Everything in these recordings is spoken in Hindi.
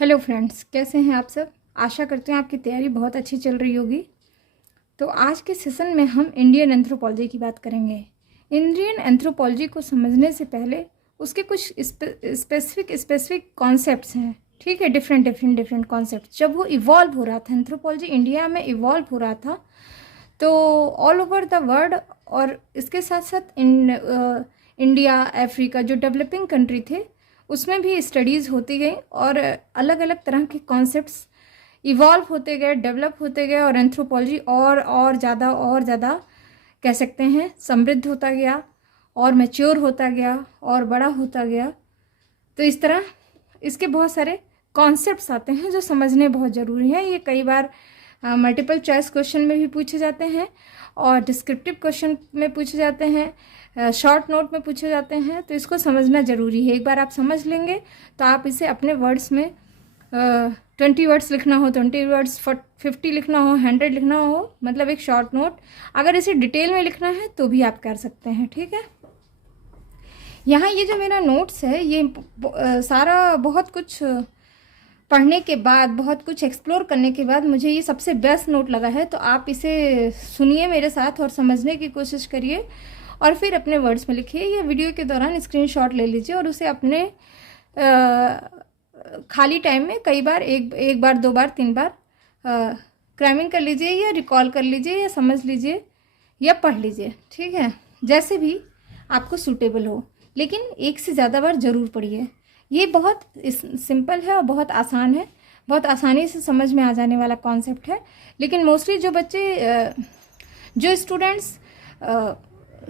हेलो फ्रेंड्स, कैसे हैं आप सब। आशा करते हैं आपकी तैयारी बहुत अच्छी चल रही होगी। तो आज के सेशन में हम इंडियन एंथ्रोपोलॉजी की बात करेंगे। इंडियन एंथ्रोपोलॉजी को समझने से पहले उसके कुछ स्पेसिफिक कॉन्सेप्ट्स हैं। ठीक है, डिफरेंट कॉन्सेप्ट। जब वो इवॉल्व हो रहा था, एंथ्रोपोलॉजी इंडिया में इवॉल्व हो रहा था, तो ऑल ओवर द वर्ल्ड और इसके साथ साथ इंडिया, अफ्रीका, जो डेवलपिंग कंट्री थे, उसमें भी स्टडीज़ होती गई और अलग अलग तरह के कॉन्सेप्ट्स इवॉल्व होते गए, डेवलप होते गए और एंथ्रोपोलॉजी और ज़्यादा कह सकते हैं समृद्ध होता गया और मैच्योर होता गया और बड़ा होता गया। तो इस तरह इसके बहुत सारे कॉन्सेप्ट्स आते हैं जो समझने बहुत ज़रूरी है। ये कई बार मल्टीपल चॉइस क्वेश्चन में भी पूछे जाते हैं और डिस्क्रिप्टिव क्वेश्चन में पूछे जाते हैं, शॉर्ट नोट में पूछे जाते हैं। तो इसको समझना ज़रूरी है। एक बार आप समझ लेंगे तो आप इसे अपने वर्ड्स में 20 वर्ड्स लिखना हो 20 वर्ड्स, 50 लिखना हो 100 लिखना हो, मतलब एक शॉर्ट नोट, अगर इसे डिटेल में लिखना है तो भी आप कर सकते हैं। ठीक है, यहाँ ये जो मेरा नोट्स है, ये सारा बहुत कुछ पढ़ने के बाद, बहुत कुछ एक्सप्लोर करने के बाद मुझे ये सबसे बेस्ट नोट लगा है। तो आप इसे सुनिए मेरे साथ और समझने की कोशिश करिए और फिर अपने वर्ड्स में लिखिए। या वीडियो के दौरान स्क्रीनशॉट ले लीजिए और उसे अपने खाली टाइम में कई बार, एक बार, 2 बार, 3 बार क्रैमिंग कर लीजिए या रिकॉल कर लीजिए या समझ लीजिए या पढ़ लीजिए। ठीक है, जैसे भी आपको सूटेबल हो, लेकिन एक से ज़्यादा बार ज़रूर पढ़िए। ये बहुत सिंपल है और बहुत आसान है, बहुत आसानी से समझ में आ जाने वाला कॉन्सेप्ट है। लेकिन मोस्टली जो बच्चे, जो स्टूडेंट्स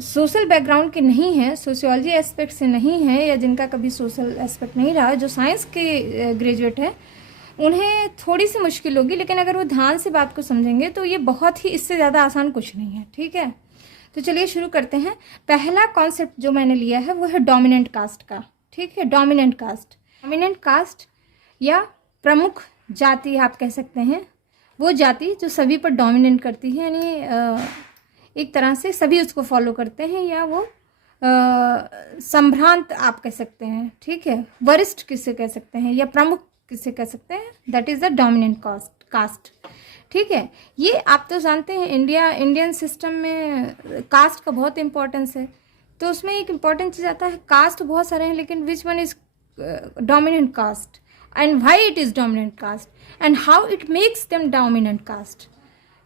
सोशल बैकग्राउंड के नहीं हैं, सोशियोलॉजी एस्पेक्ट से नहीं हैं, या जिनका कभी सोशल एस्पेक्ट नहीं रहा, जो साइंस के ग्रेजुएट हैं, उन्हें थोड़ी सी मुश्किल होगी। लेकिन अगर वो ध्यान से बात को समझेंगे तो ये बहुत ही, इससे ज़्यादा आसान कुछ नहीं है। ठीक है, तो चलिए शुरू करते हैं। पहला कॉन्सेप्ट जो मैंने लिया है वो है डोमिनेंट कास्ट का। ठीक है, डोमिनेंट कास्ट या प्रमुख जाति आप कह सकते हैं, वो जाति जो सभी पर डोमिनेट करती है, यानी एक तरह से सभी उसको फॉलो करते हैं, या वो संभ्रांत आप कह सकते हैं। ठीक है, वरिष्ठ किसे कह सकते हैं या प्रमुख किसे कह सकते हैं, that is the dominant cast. ठीक है, ये आप तो जानते हैं इंडियन सिस्टम में कास्ट का बहुत इंपॉर्टेंस है। तो उसमें एक इम्पॉर्टेंट चीज़ आता है, कास्ट बहुत सारे हैं, लेकिन which one is dominant caste and why it is dominant caste and how it makes them dominant caste.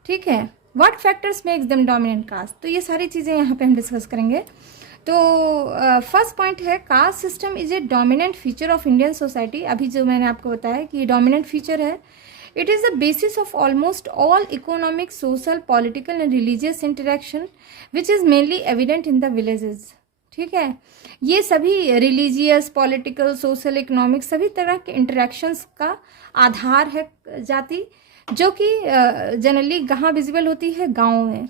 ठीक है, what factors makes them dominant caste. तो ये सारी चीज़ें यहाँ पे हम डिस्कस करेंगे। तो फर्स्ट पॉइंट है, caste system is a dominant feature of Indian society. अभी जो मैंने आपको बताया कि ये डोमिनेंट फीचर है। It is the basis of almost all economic, social, political and religious interaction, which is mainly evident in the villages. ठीक है, ये सभी रिलीजियस, पॉलिटिकल, सोशल, इकोनॉमिक सभी तरह के इंटरेक्शंस का आधार है जाति, जो कि जनरली कहाँ विजिबल होती है, गाँव में।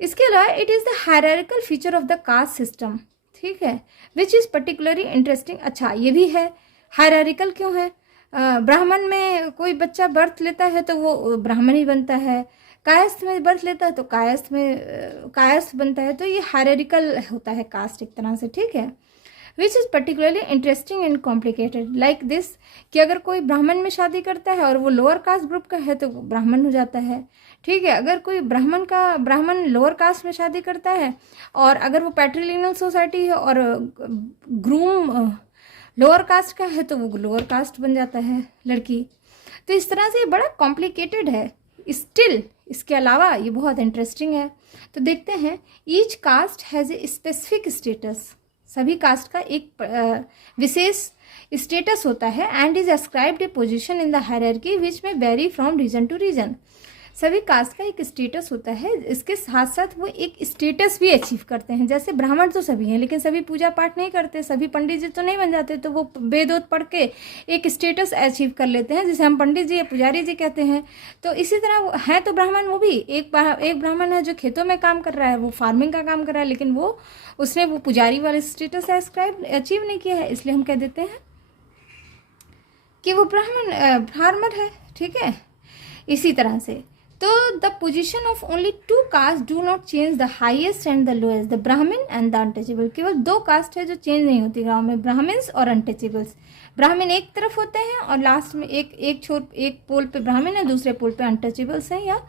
इसके अलावा it is the hierarchical feature of the caste system. ठीक है, विच इज़ पर्टिकुलरली इंटरेस्टिंग। अच्छा, ये भी है, हायरार्किकल क्यों है। ब्राह्मण में कोई बच्चा बर्थ लेता है तो वो ब्राह्मण ही बनता है, कायस्थ में बर्थ लेता है तो कायस्थ बनता है। तो ये हायरार्किकल होता है कास्ट एक तरह से। ठीक है, which is particularly interesting and complicated like this, कि अगर कोई ब्राह्मण में शादी करता है और वो लोअर कास्ट ग्रुप का है तो वो ब्राह्मण हो जाता है। ठीक है, अगर कोई ब्राह्मण लोअर कास्ट में शादी करता है और अगर वो पैट्रिलिनियल सोसाइटी है और ग्रूम लोअर कास्ट का है तो वो लोअर कास्ट बन जाता है लड़की। तो इस तरह से ये बड़ा कॉम्प्लिकेटेड है। स्टिल इसके अलावा ये बहुत इंटरेस्टिंग है। तो देखते हैं, each caste has a specific status. सभी कास्ट का एक विशेष स्टेटस होता है and is ascribed a position in the hierarchy which may vary from region to region. सभी कास्ट का एक स्टेटस होता है, इसके साथ साथ वो एक स्टेटस भी अचीव करते हैं। जैसे ब्राह्मण तो सभी हैं, लेकिन सभी पूजा पाठ नहीं करते, सभी पंडित जी तो नहीं बन जाते, तो वो वेद वोद पढ़ के एक स्टेटस अचीव कर लेते हैं, जिसे हम पंडित जी या पुजारी जी कहते हैं। तो इसी तरह है तो ब्राह्मण, वो भी एक ब्राह्मण है जो खेतों में काम कर रहा है, वो फार्मिंग का काम कर रहा है, लेकिन उसने वो पुजारी वाले स्टेटस अचीव नहीं किया है, इसलिए हम कह देते हैं कि वो फार्मर है। ठीक है, इसी तरह से तो the position of only 2 caste do not change the highest and the lowest, the Brahmin and the untouchable. केवल 2 कास्ट है जो चेंज नहीं होती गांव में, ब्राह्मण्स और अनटचेबल्स। ब्राह्मण एक तरफ होते हैं और लास्ट में एक पोल पे ब्राह्मण है, दूसरे पोल पे अनटचेबल्स हैं या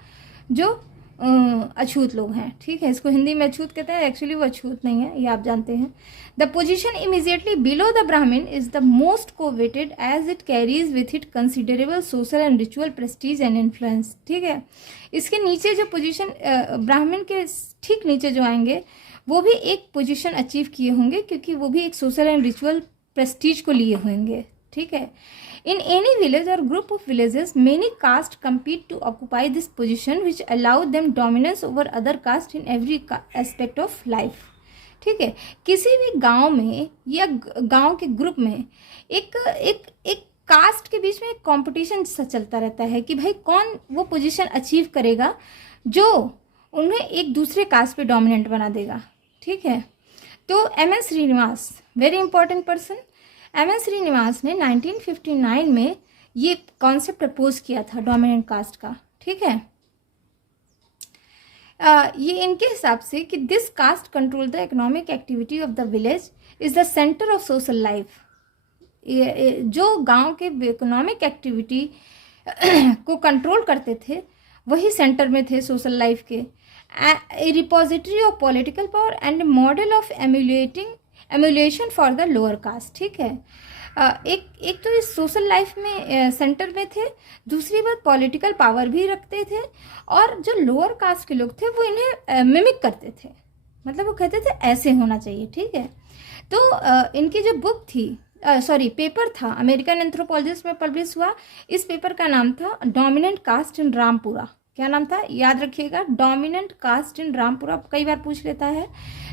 जो अछूत लोग हैं। ठीक है, इसको हिंदी में अछूत कहते हैं, एक्चुअली वो अछूत नहीं है, ये आप जानते हैं। The position immediately below the Brahmin is the most coveted as it carries with it considerable social and ritual prestige and influence. ठीक है, इसके नीचे जो पोजीशन ब्राह्मण के ठीक नीचे जो आएंगे वो भी एक पोजीशन अचीव किए होंगे, क्योंकि वो भी एक सोशल एंड रिचुअल प्रेस्टीज को लिए होंगे। ठीक है, in any village or group of villages many castes compete to occupy this position which allow them dominance over other caste in every aspect of life। ठीक है, किसी भी गांव में या गांव के ग्रुप में एक एक एक कास्ट के बीच में एक कंपटीशन सा चलता रहता है कि भाई कौन वो पोजीशन अचीव करेगा जो उन्हें एक दूसरे कास्ट पे डोमिनेंट बना देगा। ठीक है, तो M N. Srinivas, very important person, M N. Srinivas ने 1959 में ये कॉन्सेप्ट प्रपोज किया था डोमिनेंट कास्ट का। ठीक है, ये इनके हिसाब से कि this caste control the economic activity of the village is the centre of social life. जो गांव के इकोनॉमिक एक्टिविटी को कंट्रोल करते थे वही सेंटर में थे सोशल लाइफ के। A repository of political power and model of emulation for the lower caste. ठीक है, एक तो इस सोशल लाइफ में सेंटर में थे, दूसरी बात पॉलिटिकल पावर भी रखते थे, और जो लोअर कास्ट के लोग थे वो इन्हें मिमिक करते थे, मतलब वो कहते थे ऐसे होना चाहिए। ठीक है, तो इनकी जो बुक थी पेपर था, अमेरिकन एंथ्रोपोलॉजिस्ट में पब्लिश हुआ। इस पेपर का नाम था डोमिनेंट कास्ट इन रामपुरा। क्या नाम था, याद रखिएगा, डोमिनेंट कास्ट इन रामपुरा, कई बार पूछ लेता है,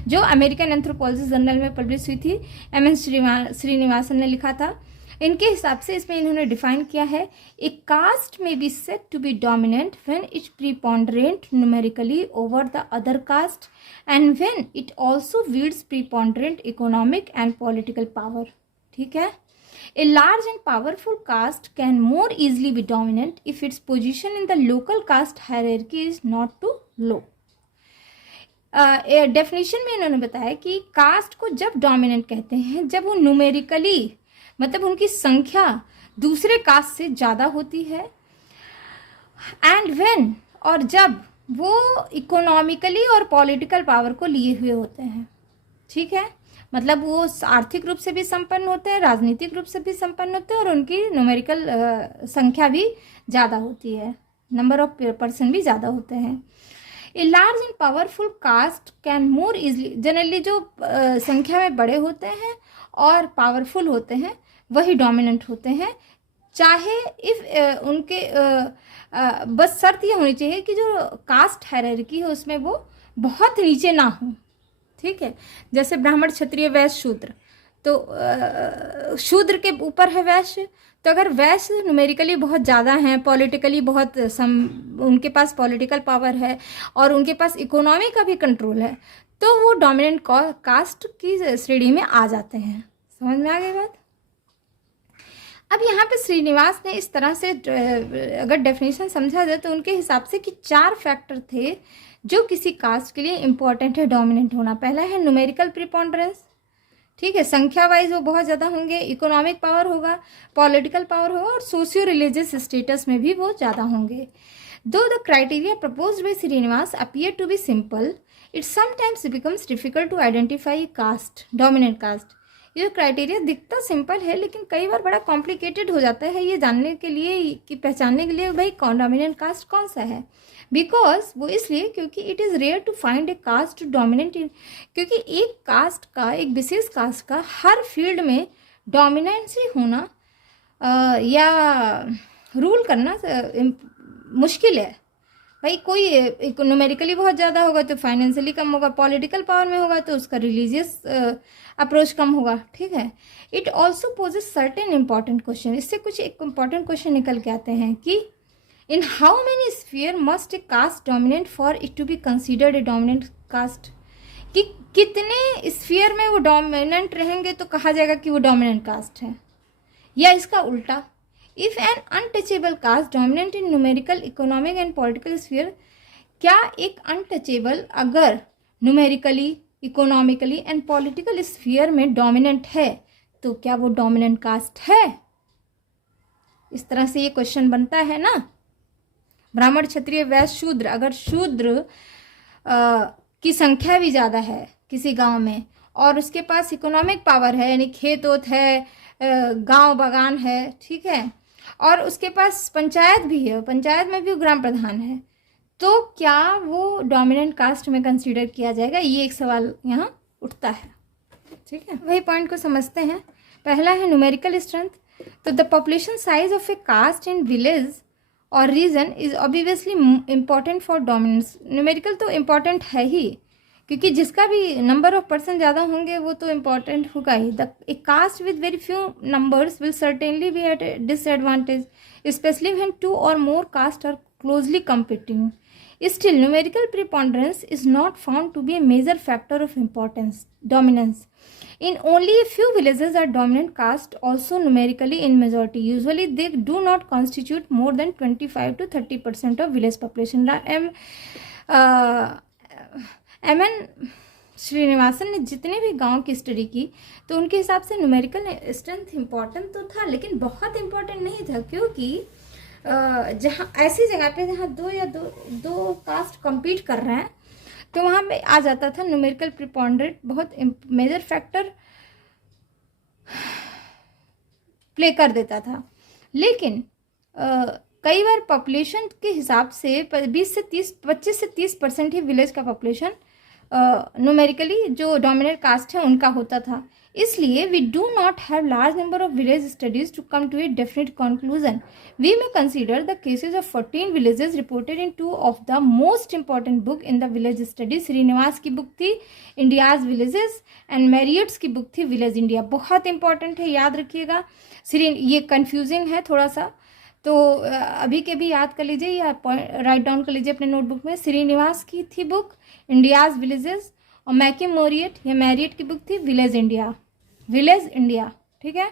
जो अमेरिकन एंथ्रोपोलॉजी जर्नल में पब्लिश हुई थी, एम.एन. श्रीनिवासन ने लिखा था। इनके हिसाब से इसमें इन्होंने डिफाइन किया है, a caste may be said to be dominant when it preponderant numerically over the other caste and when it also wields preponderant economic and political power. ठीक है, a large and powerful caste can more easily be dominant if its position in the local caste hierarchy is not too low। Definition में इन्होंने बताया कि कास्ट को जब डोमिनेंट कहते हैं जब वो न्यूमेरिकली, मतलब उनकी संख्या दूसरे कास्ट से ज़्यादा होती है, एंड व्हेन, और जब वो इकोनॉमिकली और पॉलिटिकल पावर को लिए हुए होते हैं। ठीक है, मतलब वो आर्थिक रूप से भी संपन्न होते हैं, राजनीतिक रूप से भी संपन्न होते हैं, और उनकी न्यूमेरिकल संख्या भी ज़्यादा होती है, नंबर ऑफ पर्सन भी ज़्यादा होते हैं। A large and powerful caste can more easily, generally जो संख्या में बड़े होते हैं और पावरफुल होते हैं वही डोमिनेंट होते हैं, चाहे इफ उनके बस शर्त ये होनी चाहिए कि जो कास्ट हायरार्की है उसमें वो बहुत नीचे ना हो। ठीक है, जैसे ब्राह्मण, क्षत्रिय, वैश्य, शूद्र, तो शूद्र के ऊपर है वैश्य, तो अगर वैश्य न्यूमेरिकली बहुत ज़्यादा हैं, पॉलिटिकली बहुत उनके पास पॉलिटिकल पावर है और उनके पास इकोनॉमी का भी कंट्रोल है, तो वो डोमिनेंट कास्ट की श्रेणी में आ जाते हैं। समझ में आ गई बात। अब यहाँ पे श्रीनिवास ने इस तरह से अगर डेफिनेशन समझा जाए तो उनके हिसाब से कि 4 फैक्टर थे जो किसी कास्ट के लिए इंपॉर्टेंट है डोमिनेंट होना। पहला है न्यूमेरिकल प्रीपोंडरेंस। ठीक है, संख्या वाइज वो बहुत ज़्यादा होंगे, इकोनॉमिक पावर होगा, पॉलिटिकल पावर होगा, और सोशियो रिलीजियस स्टेटस में भी वो ज़्यादा होंगे। Though the criteria proposed by Srinivas appear to be simple, it sometimes becomes difficult to identify caste, dominant caste. ये क्राइटेरिया दिखता सिंपल है लेकिन कई बार बड़ा कॉम्प्लिकेटेड हो जाता है ये जानने के लिए कि पहचानने के लिए भाई कौन डोमिनेंट कास्ट कौन सा है। बिकॉज वो इसलिए क्योंकि it is rare to find a caste dominant in, क्योंकि एक कास्ट का, एक विशेष कास्ट का हर फील्ड में डोमिनेंसी होना या रूल करना मुश्किल है। भाई कोई न्यूमेरिकली बहुत ज़्यादा होगा तो फाइनेंशियली कम होगा, पॉलिटिकल पावर में होगा तो उसका रिलीजियस अप्रोच कम होगा। ठीक है, it also poses certain important question. इससे कुछ एक इंपॉर्टेंट क्वेश्चन निकल के आते हैं कि in how many sphere must a caste dominant for it to be considered a dominant caste, कि कितने स्फीयर में वो डोमिनेंट रहेंगे तो कहा जाएगा कि वो डोमिनेंट कास्ट है, या इसका उल्टा if an untouchable caste dominant in numerical, economic and political sphere, क्या एक अनटचेबल अगर numerically, economically and political sphere में डोमिनेंट है तो क्या वो डोमिनेंट कास्ट है? इस तरह से ये क्वेश्चन बनता है ना। ब्राह्मण, क्षत्रिय, वैश्य, शूद्र, अगर शूद्र की संख्या भी ज़्यादा है किसी गांव में और उसके पास इकोनॉमिक पावर है, यानी खेत ओत है, गांव बागान है, ठीक है, और उसके पास पंचायत भी है, पंचायत में भी ग्राम प्रधान है, तो क्या वो डोमिनेंट कास्ट में कंसीडर किया जाएगा? ये एक सवाल यहाँ उठता है, ठीक है। वही पॉइंट को समझते हैं। पहला है न्यूमेरिकल स्ट्रेंथ। तो the population size of a caste in village or region is obviously important for dominance. Numerical तो इम्पॉर्टेंट है ही, क्योंकि जिसका भी नंबर ऑफ पर्सन ज़्यादा होंगे वो तो इम्पॉर्टेंट होगा ही। The a caste with very few numbers will certainly be at a disadvantage, specially when two or more caste are closely competing. Still, numerical preponderance is not found to be a major factor of dominance. In only a few villages are dominant caste also numerically in majority. Usually, they do not constitute more than 25 to 30% of village population. M.N. Srinivasan ने जितने भी गांव की स्टडी की तो उनके हिसाब से न्यूमेरिकल स्ट्रेंथ इम्पॉर्टेंट तो था, लेकिन बहुत इम्पॉर्टेंट नहीं था, क्योंकि जहाँ ऐसी जगह पे जहाँ दो कास्ट compete कर रहे हैं तो वहाँ पे आ जाता था न्यूमेरिकल प्रिपॉन्डरेट बहुत मेजर फैक्टर प्ले कर देता था। लेकिन कई बार पॉपुलेशन के हिसाब से 25 से 30% ही विलेज का पॉपुलेशन न्यूमेरिकली जो डोमिनेंट कास्ट है उनका होता था। इसलिए we do not have large number of village studies to come to a definite conclusion. We may consider the cases of 14 villages reported in 2 of the most important book in the village study. Srinivas की बुक थी इंडियाज विलेजेस एंड मैरियट्स की बुक थी विलेज इंडिया। बहुत इंपॉर्टेंट है, याद रखिएगा। ये कंफ्यूजिंग है थोड़ा सा, तो अभी के भी याद कर लीजिए या राइट डाउन कर लीजिए अपने नोटबुक में। श्रीनिवास की थी बुक इंडियाज विलेजेस और मैकिम मोरियट या मैरियट की बुक थी विलेज इंडिया, ठीक है।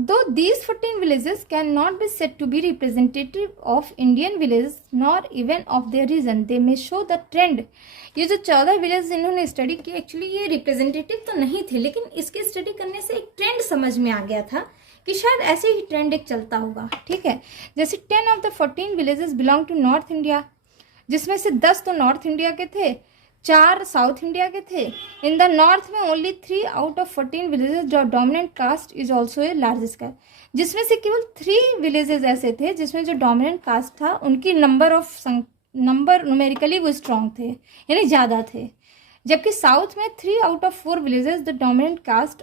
Though these 14 villages cannot be said to be representative of Indian villages nor even of their region, they may show the trend. ये जो 14 विलेज इन्होंने स्टडी की, एक्चुअली ये रिप्रेजेंटेटिव तो नहीं थे, लेकिन इसकी स्टडी करने से एक ट्रेंड समझ में आ गया था कि शायद ऐसे ही ट्रेंड एक चलता होगा, ठीक है। जैसे 10 of the 14 villages belong to north India, जिसमें से 10 तो नॉर्थ इंडिया के थे, 4 साउथ इंडिया के थे। इन द नॉर्थ में ओनली 3 आउट ऑफ 14 विलेजेस जो dominant caste is also a largest caste, जिसमें से केवल 3 विलेजेस ऐसे थे जिसमें जो डोमिनेंट कास्ट था उनकी नंबर न्यूमेरिकली वो स्ट्रॉन्ग थे, यानी ज़्यादा थे। जबकि साउथ में 3 out of 4 villages the dominant caste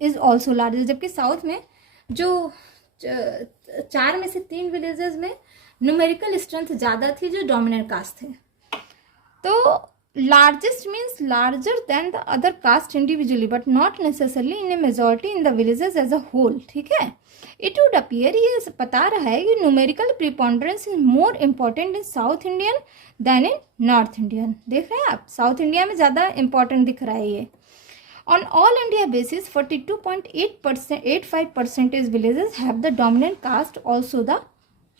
is also largest, जबकि साउथ में जो 4 में से 3 विलेजेस में न्यूमेरिकल स्ट्रेंथ ज़्यादा थी जो डोमिनेंट कास्ट थे। तो largest means larger than the other caste individually but not necessarily in a majority in the villages as a whole, ठीक है। It would appear, ये बता रहा है कि numerical preponderance is more important in South Indian than in North Indian। देख रहे हैं आप, साउथ इंडिया में ज़्यादा important दिख रहा है ये। On all India basis 42.85% villages have the dominant caste also the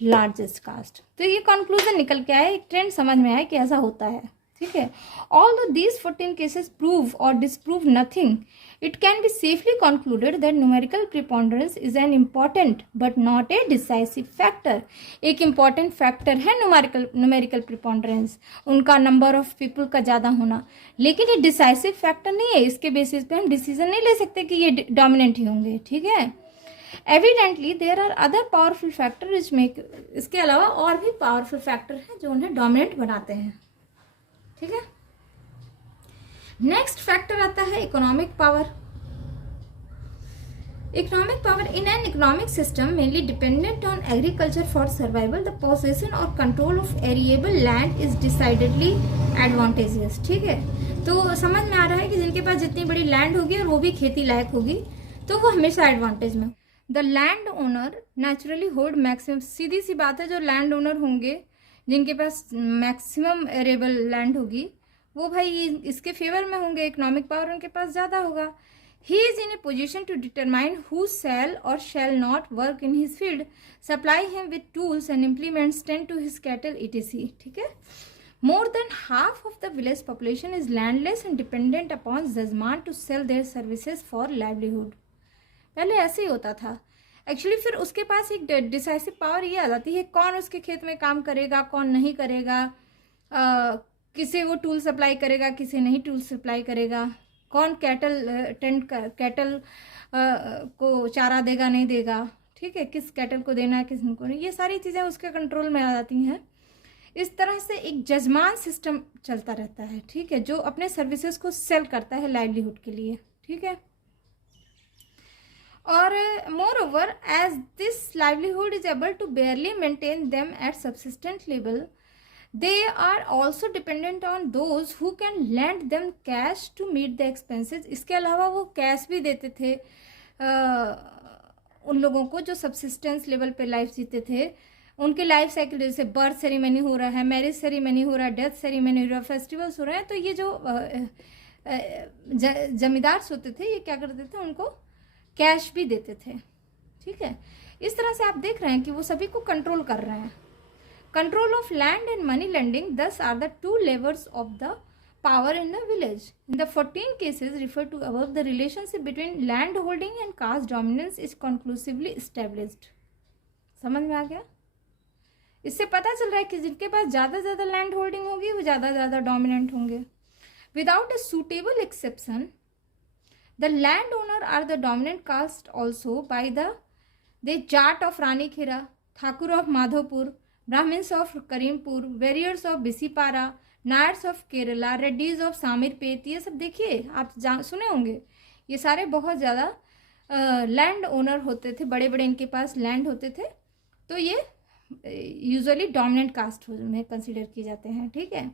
largest caste। तो ये conclusion निकल के आया, एक ट्रेंड समझ में आया कि ऐसा होता है, ठीक है। Although these 14 cases prove or disprove nothing, it can be safely concluded that numerical preponderance is an important but not a decisive factor। एक important factor है numerical preponderance, उनका number of people का ज़्यादा होना, लेकिन ये decisive factor नहीं है। इसके basis पे हम decision नहीं ले सकते कि ये dominant ही होंगे, ठीक है। Evidently there are other powerful factors which make, इसके अलावा और भी powerful factor हैं जो उन्हें dominant बनाते हैं, ठीक है। नेक्स्ट फैक्टर आता है economic power. Economic power in an economic system mainly dependent on agriculture for survival, the possession or control of arable land is decidedly advantageous, ठीक है। तो समझ में आ रहा है कि जिनके पास जितनी बड़ी लैंड होगी और वो भी खेती लायक होगी तो वो हमेशा एडवांटेज में। The land owner naturally hold maximum, सीधी सी बात है, जो लैंड ओनर होंगे जिनके पास मैक्सिमम एरेबल लैंड होगी वो भाई इसके फेवर में होंगे, इकोनॉमिक पावर उनके पास ज़्यादा होगा। He is in a position to determine who shall or shall not work in his field, supply him with tools and implements, tend to his cattle, etc. ठीक है. More than half of the village population is landless and dependent upon जजमान to sell their services for livelihood. पहले ऐसे ही होता था एक्चुअली. फिर उसके पास एक डिसाइसिव पावर ये आ जाती है, कौन उसके खेत में काम करेगा, कौन नहीं करेगा, किसे वो टूल सप्लाई करेगा, किसे नहीं टूल सप्लाई करेगा, कौन कैटल को चारा देगा नहीं देगा, ठीक है, किस कैटल को देना है किस को नहीं, ये सारी चीज़ें उसके कंट्रोल में आ जाती हैं. इस तरह से एक जजमान सिस्टम चलता रहता है, ठीक है, जो अपने सर्विसेज को सेल करता है लाइवलीहुड के लिए, ठीक है. और moreover as this livelihood is able to barely maintain them at subsistent level, they are also dependent on those who can lend them cash to meet the expenses. इसके अलावा वो कैश भी देते थे उन लोगों को जो सबसिस्टेंस लेवल पे लाइफ जीते थे. उनके लाइफ साइकिल जैसे बर्थ सेरेमनी हो रहा है, मैरिज सेरेमनी हो रहा है, डेथ सेरेमनी हो रहा है, फेस्टिवल्स हो रहे हैं, तो ये जो जमींदार होते थे ये क्या करते थे, उनको कैश भी देते थे, ठीक है. इस तरह से आप देख रहे हैं कि वो सभी को कंट्रोल कर रहे हैं. Control of land and money lending thus are the two levers of the power in the village. In the 14 cases referred to above, the relationship between land holding and caste dominance is conclusively established. समझ में आ गया? इससे पता चल रहा है कि जिनके पास ज़्यादा लैंड होल्डिंग होगी वो ज़्यादा डोमिनेंट होंगे. Without a suitable exception, the landowner are the dominant caste also by the Jat of Ranikhera, Thakur of Madhopur, Brahmins of Karimpur, Warriors of Bisipara, Nayars of Kerala, Reddys of Samirpet. ये सब देखिए आप सुने होंगे. ये सारे बहुत ज़्यादा लैंड ओनर होते थे, बड़े बड़े इनके पास लैंड होते थे, तो ये यूजुअली डोमिनेंट कास्ट में कंसिडर किए जाते हैं, ठीक है.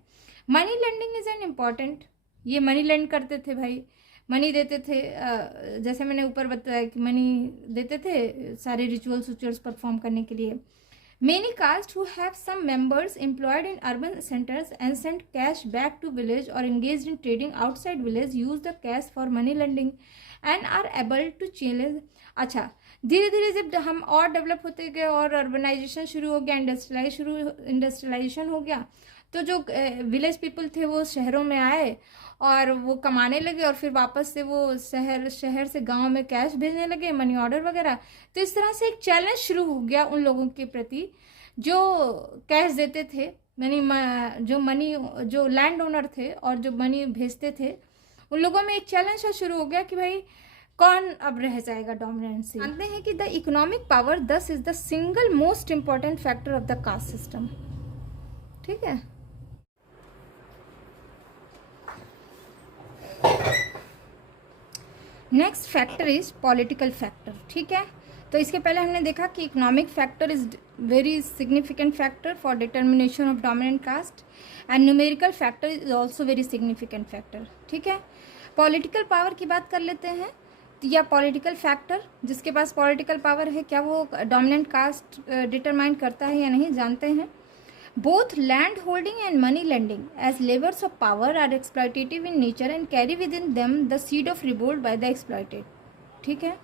Money lending is an important. ये मनी लेंड करते थे भाई, मनी देते थे, जैसे मैंने ऊपर बताया कि मनी देते थे सारे रिचुअल्स परफॉर्म करने के लिए. Many castes who have some members employed in urban centers and sent cash back to village or engaged in trading outside village use the cash for money lending and are able to challenge. अच्छा, धीरे धीरे जब हम और डेवलप होते गए और अर्बनाइजेशन शुरू हो गया, इंडस्ट्रियलाइजेशन हो गया, तो जो विलेज पीपल थे वो शहरों में आए और वो कमाने लगे और फिर वापस से वो शहर से गांव में कैश भेजने लगे, मनी ऑर्डर वगैरह. तो इस तरह से एक चैलेंज शुरू हो गया उन लोगों के प्रति जो कैश देते थे, जो लैंड ओनर थे और जो मनी भेजते थे, उन लोगों में एक चैलेंज शुरू हो गया कि भाई कौन अब रह जाएगा डोमिनेंसी. जानते हैं कि द इकोनॉमिक पावर दस is the single most important factor of the caste system, ठीक है. Next factor is political factor, ठीक है. तो इसके पहले हमने देखा कि economic factor is very significant factor for determination of dominant cast and numerical factor is also very significant factor, ठीक है. पॉलिटिकल पावर की बात कर लेते हैं. या पॉलिटिकल फैक्टर, जिसके पास पॉलिटिकल पावर है, क्या वो डोमिनेंट कास्ट डिटरमाइन करता है या नहीं, जानते हैं. Both land holding and money lending as levers of power are exploitative in nature and carry within them the seed of revolt by the exploited, ठीक है.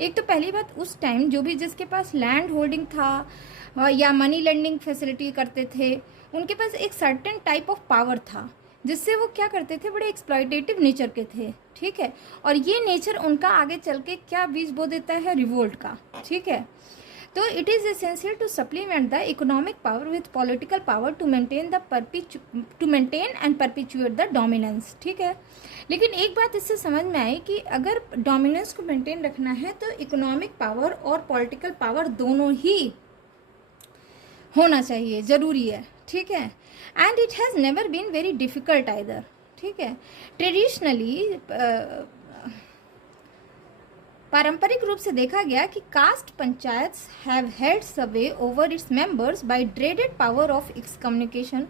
एक तो पहली बात, उस टाइम जो भी जिसके पास लैंड होल्डिंग था या मनी लेंडिंग फैसिलिटी करते थे, उनके पास एक सर्टेन टाइप ऑफ पावर था जिससे वो क्या करते थे, बड़े एक्सप्लॉयटेटिव नेचर के थे, ठीक है. और ये नेचर उनका आगे चल के क्या बीज बो देता है, रिवोल्ट का, ठीक है. तो it is essential to supplement the economic power with political power to maintain and perpetuate the dominance, ठीक है. लेकिन एक बात इससे समझ में आई कि अगर डोमिनेंस को मेंटेन रखना है तो इकोनॉमिक पावर और पॉलिटिकल पावर दोनों ही होना चाहिए, ज़रूरी है, ठीक है. And it has never been very difficult either, ठीक है. ट्रेडिशनली पारंपरिक रूप से देखा गया कि caste panchayat have held sway over its members by dreaded power of excommunication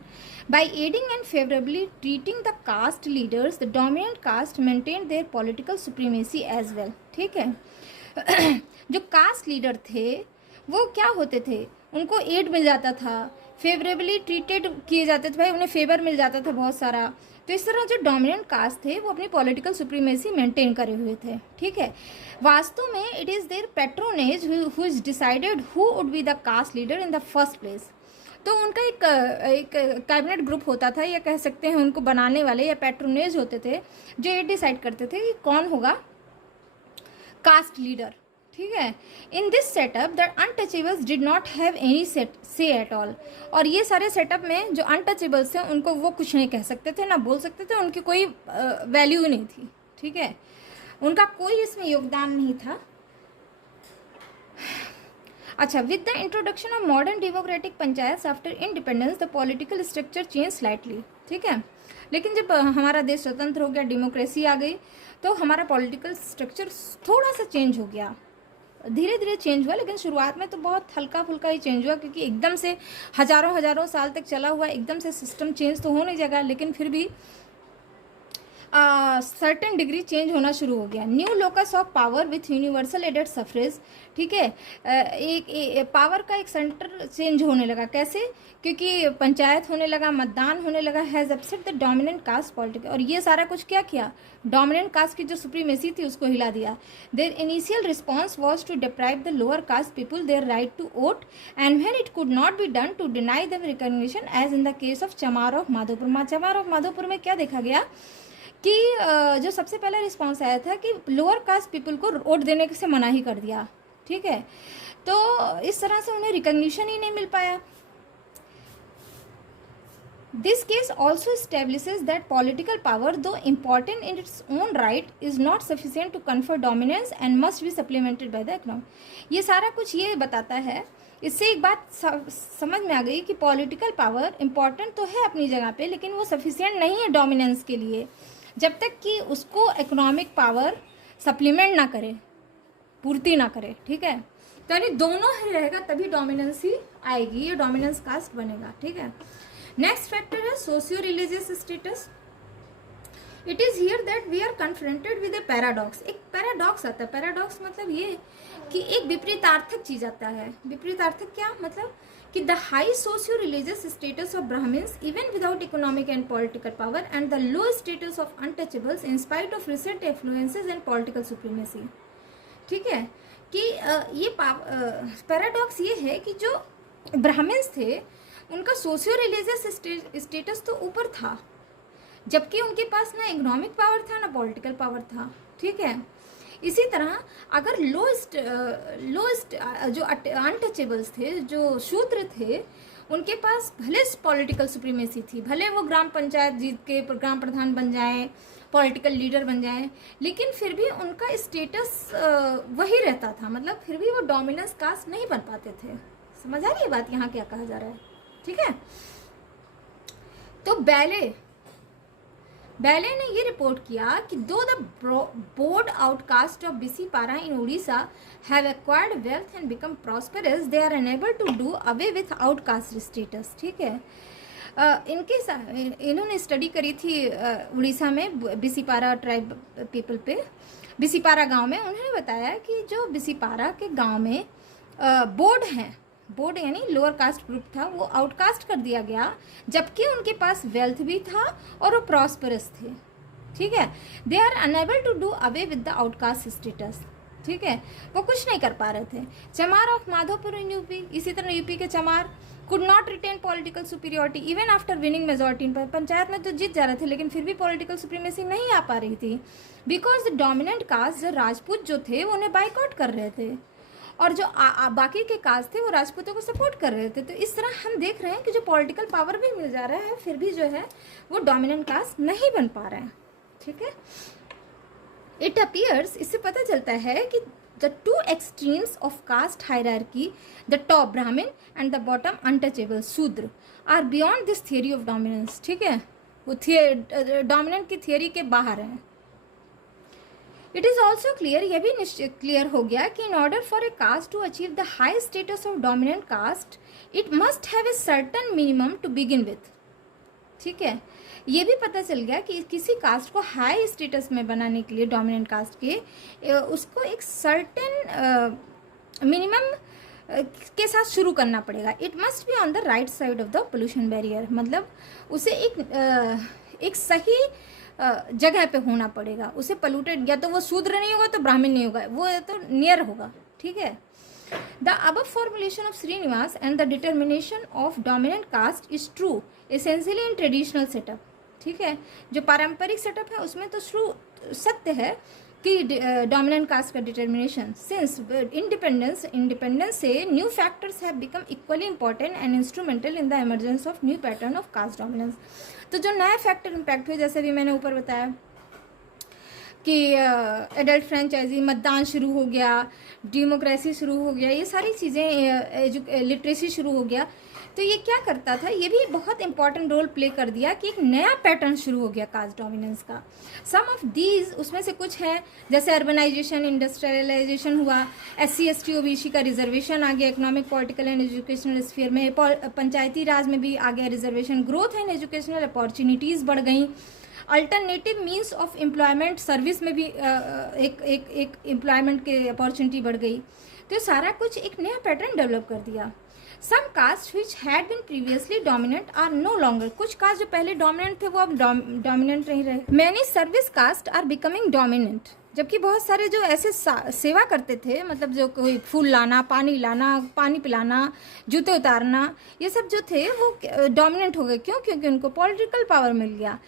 by aiding and favourably treating the caste leaders the dominant caste maintain their political supremacy as well, ठीक है. जो कास्ट लीडर थे वो क्या होते थे, उनको एड मिल जाता था, फेवरेबली ट्रीटेड किए जाते थे, भाई उन्हें फेवर मिल जाता था बहुत सारा, तो इस तरह जो डोमिनेंट कास्ट थे वो अपनी पॉलिटिकल सुप्रीमेसी मेंटेन करे हुए थे, ठीक है। वास्तव में it is their patronage who is decided who would be the caste leader in the first place. तो उनका एक कैबिनेट ग्रुप होता था, या कह सकते हैं उनको बनाने वाले या पैट्रोनेज होते थे, जो ये डिसाइड करते थे कि कौन होगा कास्ट लीडर, ठीक है। In this setup the untouchables did not have any से एट ऑल। और ये सारे सेटअप में जो अनटचेबल्स थे उनको वो कुछ नहीं कह सकते थे, ना बोल सकते थे, उनकी कोई वैल्यू नहीं थी, ठीक है, उनका कोई इसमें योगदान नहीं था। अच्छा, with the introduction of modern democratic panchayat after independence the political structure change slightly, ठीक है। लेकिन जब हमारा देश स्वतंत्र हो गया, डेमोक्रेसी आ गई, तो हमारा पॉलिटिकल स्ट्रक्चर थोड़ा सा चेंज हो गया, धीरे धीरे चेंज हुआ, लेकिन शुरुआत में तो बहुत हल्का फुल्का ही चेंज हुआ, क्योंकि एकदम से हजारों साल तक चला हुआ एकदम से सिस्टम चेंज तो हो नहीं जाएगा, लेकिन फिर भी सर्टेन डिग्री चेंज होना शुरू हो गया। New locus of power with universal added suffrage, ठीक है, एक पावर का एक सेंटर चेंज होने लगा। कैसे? क्योंकि पंचायत होने लगा, मतदान होने लगा। Has upset the dominant caste politics, और ये सारा कुछ क्या किया, डोमिनेंट कास्ट की जो सुप्रीमेसी थी उसको हिला दिया। Their initial response was to deprive the lower caste people their right to vote, and when it could not be done to deny them recognition, as in the case of Chamar of Madhopur. Chamar of Madhopur में क्या देखा गया कि जो सबसे पहला रिस्पॉन्स आया था कि लोअर कास्ट पीपल को वोट देने से मना ही कर दिया, ठीक है। तो इस तरह से उन्हें रिकॉग्निशन ही नहीं मिल पाया। This case also establishes that political power, though important in its own right, is not sufficient to confer dominance and must be supplemented by the economic. ये सारा कुछ ये बताता है, इससे एक बात समझ में आ गई कि पॉलिटिकल पावर इम्पॉर्टेंट तो है अपनी जगह पे, लेकिन वो सफिशिएंट नहीं है डोमिनेंस के लिए, जब तक कि उसको इकोनॉमिक पावर सप्लीमेंट ना करे, पूर्ति ना करे, ठीक है। तो यानी दोनों ही रहेगा तभी डोमिनेंस ही आएगी, ये डोमिनेंस कास्ट बनेगा, ठीक है। नेक्स्ट फैक्टर है socio religious status. It is here that we are confronted with a paradox. एक पैराडॉक्स आता है, पैराडॉक्स मतलब ये कि एक विपरीतार्थक चीज आता है। विपरीतार्थक क्या मतलब कि the high socio religious status of Brahmins even without economic and political power, and the low status of untouchables in spite of recent influences and political supremacy, ठीक है। कि ये पैराडॉक्स ये है कि जो ब्राह्मण्स थे उनका सोशियो रिलीजियस स्टेटस तो ऊपर था, जबकि उनके पास ना इकोनॉमिक पावर था ना पॉलिटिकल पावर था, ठीक है। इसी तरह अगर लोएस्ट जो अनटचेबल्स थे, जो शूद्र थे, उनके पास भले पॉलिटिकल सुप्रीमेसी थी, भले वो ग्राम पंचायत जीत के ग्राम प्रधान बन जाए, पॉलिटिकल लीडर बन जाए, लेकिन फिर भी उनका स्टेटस वही रहता था, मतलब फिर भी वो डोमिनेंस कास्ट नहीं बन पाते थे। समझ आ रही है बात यहाँ क्या कहा जा रहा है, ठीक है। तो बैले ने ये रिपोर्ट किया कि though the Boad outcaste of Bisipara in Orissa have acquired wealth and become prosperous, they are enable to do away with outcaste status, ठीक है। इन्होंने स्टडी करी थी उड़ीसा में बिसीपारा ट्राइब पीपल पे, बिसीपारा गांव में। उन्होंने बताया कि जो बिसीपारा के गांव में बोर्ड हैं, बोर्ड यानी लोअर कास्ट ग्रुप था, वो आउटकास्ट कर दिया गया, जबकि उनके पास वेल्थ भी था और वो प्रॉस्परस थे, ठीक है। They are enable to do away with the outcaste status, ठीक है, वो कुछ नहीं कर पा रहे थे। चमार ऑफ माधोपुर इन यूपी, इसी तरह यूपी के Chamar could not retain political superiority even after winning majority in panchayat में तो जीत जा रहे थे, लेकिन फिर भी पॉलिटिकल सुप्रीमेसी नहीं आ पा रही थी, बिकॉज द डोमिनेंट कास्ट जो राजपूत जो थे वो उन्हें बाइकआउट कर रहे थे, और जो बाकी के कास्ट थे वो राजपूतों को सपोर्ट कर रहे थे। तो इस तरह हम देख रहे हैं कि जो पॉलिटिकल पावर भी मिल जा रहा है, फिर भी जो है वो डोमिनेंट कास्ट नहीं बन पा रहा है, ठीक है। इट अपीयर्स, इससे पता चलता है कि the two extremes of caste hierarchy, the top Brahmin and the bottom untouchable Shudra, are beyond this theory of dominance, ठीक है। वो डोमिनेंट की थियोरी के बाहर है। इट इज ऑल्सो क्लियर, यह भी निश्चित क्लियर हो गया कि in order for a caste to achieve the high status of dominant caste, it must have a certain minimum to begin with, ठीक है। ये भी पता चल गया कि किसी कास्ट को हाई स्टेटस में बनाने के लिए डोमिनेंट कास्ट के उसको एक सर्टेन मिनिमम के साथ शुरू करना पड़ेगा। It must be on the right side of the pollution barrier, मतलब उसे एक सही जगह पे होना पड़ेगा। उसे पोल्यूटेड, या तो वो शूद्र नहीं होगा तो ब्राह्मण नहीं होगा, वो तो नियर होगा, ठीक है। The above formulation of Srinivas and the determination of dominant caste is true essentially in traditional setup, ठीक है। जो पारंपरिक सेटअप है उसमें तो सत्य है कि डोमिनेंट कास्ट का डिटर्मिनेशन, सिंस इंडिपेंडेंस से new factors have become equally important and instrumental in the emergence of new pattern of caste dominance. तो जो नए फैक्टर इम्पैक्ट हुए, जैसे भी मैंने ऊपर बताया कि एडल्ट फ्रेंचाइजी, मतदान शुरू हो गया, डेमोक्रेसी शुरू हो गया, ये सारी चीज़ें, लिटरेसी शुरू हो गया, तो ये क्या करता था, ये भी बहुत इंपॉर्टेंट रोल प्ले कर दिया कि एक नया पैटर्न शुरू हो गया कास्ट डोमिनेंस का। सम ऑफ दीज, उसमें से कुछ है, जैसे अर्बनाइजेशन, इंडस्ट्रियलाइजेशन हुआ, SC ST OBC का रिजर्वेशन आ गया economic, political and educational sphere में, पंचायती राज में भी आ गया reservation, growth and educational opportunities बढ़ गई, alternative means of employment, service में भी एक एम्प्लॉयमेंट के अपॉर्चुनिटी बढ़ गई। तो सारा कुछ एक नया पैटर्न डेवलप कर दिया। Some caste which had been previously dominant are no longer, कुछ कास्ट जो पहले डोमिनेंट थे वो अब डोमिनेंट नहीं रहे। Many service caste are becoming dominant, जबकि बहुत सारे जो ऐसे सेवा करते थे, मतलब जो कोई फूल लाना, पानी पिलाना, जूते उतारना, ये सब जो थे वो डोमिनेंट हो गए। क्यों? क्योंकि उनको पॉलिटिकल पावर मिल गया,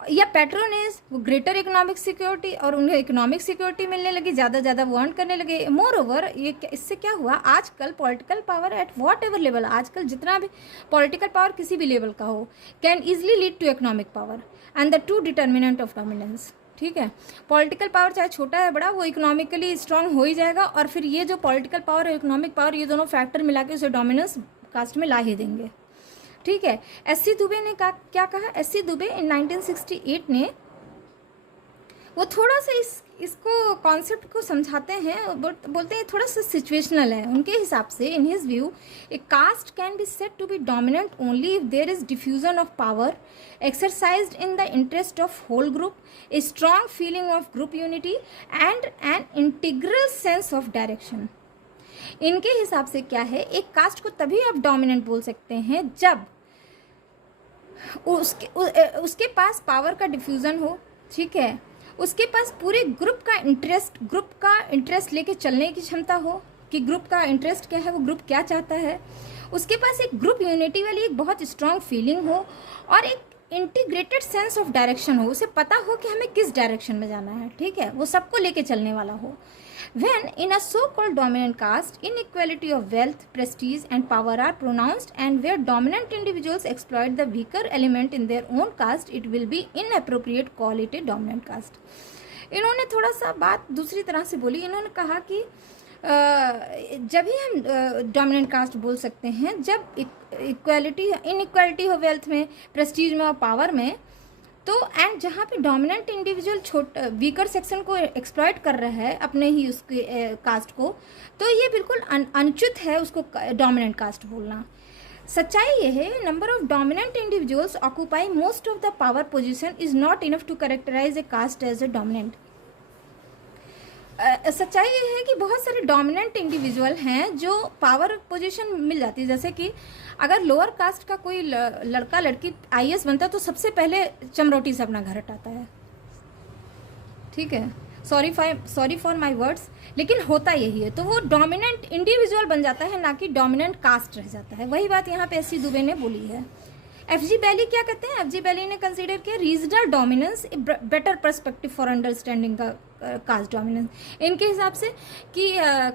या पैट्रोनेज, वो ग्रेटर इकोनॉमिक सिक्योरिटी, और उन्हें इकोनॉमिक सिक्योरिटी मिलने लगी, ज़्यादा वो अर्न करने लगे। मोर ओवर, ये इससे क्या हुआ, आजकल political power at whatever level, आजकल जितना भी पॉलिटिकल पावर किसी भी लेवल का हो, can easily lead to economic power and the two determinant of dominance, ठीक है। पॉलिटिकल पावर चाहे छोटा है बड़ा, वो इकोनॉमिकली स्ट्रांग हो ही जाएगा, और फिर ये जो पॉलिटिकल पावर और इकोनॉमिक पावर, ये दोनों फैक्टर मिला के उसे डोमिनेंस कास्ट में ला ही देंगे, ठीक है। SC दुबे ने क्या कहा, SC दुबे इन 1968 ने, वो थोड़ा सा इसको कॉन्सेप्ट को समझाते हैं, बोलते हैं थोड़ा सा सिचुएशनल है उनके हिसाब से। In his view, a caste can be said to be dominant only if there is diffusion of power exercised in the interest of whole group, a strong feeling of group unity and an integral sense of direction. इनके हिसाब से क्या है, एक कास्ट को तभी आप डोमिनेंट बोल सकते हैं जब उसके पास पावर का डिफ्यूज़न हो, ठीक है, उसके पास पूरे ग्रुप का इंटरेस्ट लेके चलने की क्षमता हो कि ग्रुप का इंटरेस्ट क्या है, वो ग्रुप क्या चाहता है, उसके पास एक ग्रुप यूनिटी वाली एक बहुत स्ट्रांग फीलिंग हो, और एक इंटीग्रेटेड सेंस ऑफ डायरेक्शन हो, उसे पता हो कि हमें किस डायरेक्शन में जाना है, ठीक है, वो सबको लेके चलने वाला हो। When in a so-called dominant caste, inequality of wealth, prestige and power are pronounced, and where dominant individuals exploit the weaker element in their own caste, it will be inappropriate to call it a dominant caste. इन्होंने थोड़ा सा बात दूसरी तरह से बोली। इन्होंने कहा कि जब ही हम डोमिनेंट कास्ट बोल सकते हैं जब इनइक्वालिटी हो वेल्थ में, प्रेस्टीज में और पावर में, तो एंड जहाँ पे डोमिनेंट इंडिविजुअल वीकर सेक्शन को एक्सप्लॉइट कर रहा है अपने ही उसके कास्ट को, तो ये बिल्कुल अनुचित है उसको डोमिनेंट कास्ट बोलना। सच्चाई ये है, number of dominant individuals occupy most of the power position is not enough to characterize a caste as a dominant. सच्चाई ये है कि बहुत सारे डोमिनेंट इंडिविजुअल हैं जो पावर पोजीशन मिल जाती है, जैसे कि अगर लोअर कास्ट का कोई लड़का लड़की IAS बनता है तो सबसे पहले चमरोटी से अपना घर हटाता है, ठीक है, सॉरी फॉर माय वर्ड्स, लेकिन होता यही है। तो वो डोमिनेंट इंडिविजुअल बन जाता है, ना कि डोमिनेंट कास्ट रह जाता है। वही बात यहाँ पे SC दुबे ने बोली है। FG बैली क्या कहते हैं, FG बैली ने कंसीडर किया regional dominance better perspective for understanding का कास्ट डोमिनेंस। इनके हिसाब से कि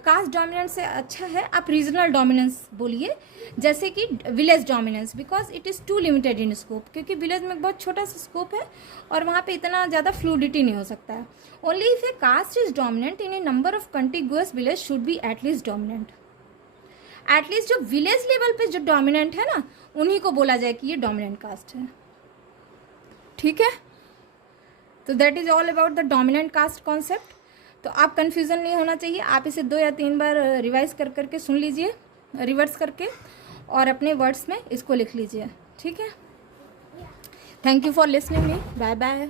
कास्ट डोमिनेंस से अच्छा है आप रीजनल डोमिनेंस बोलिए, जैसे कि village dominance, because it is too limited in scope, क्योंकि विलेज में बहुत छोटा सा स्कोप है और वहाँ पे इतना ज़्यादा फ्लूडिटी नहीं हो सकता है। Only if a caste is dominant in a number of contiguous village should be at least dominant. At least जो विलेज लेवल पे जो डोमिनेंट है ना, उन्हीं को बोला जाए कि ये डोमिनेंट कास्ट है, ठीक है। तो that is all about the dominant cast concept. तो आप कंफ्यूजन नहीं होना चाहिए, आप इसे 2 या 3 बार रिवाइज कर करके सुन लीजिए, रिवर्स करके, और अपने वर्ड्स में इसको लिख लीजिए, ठीक है। Thank you for listening me, bye bye.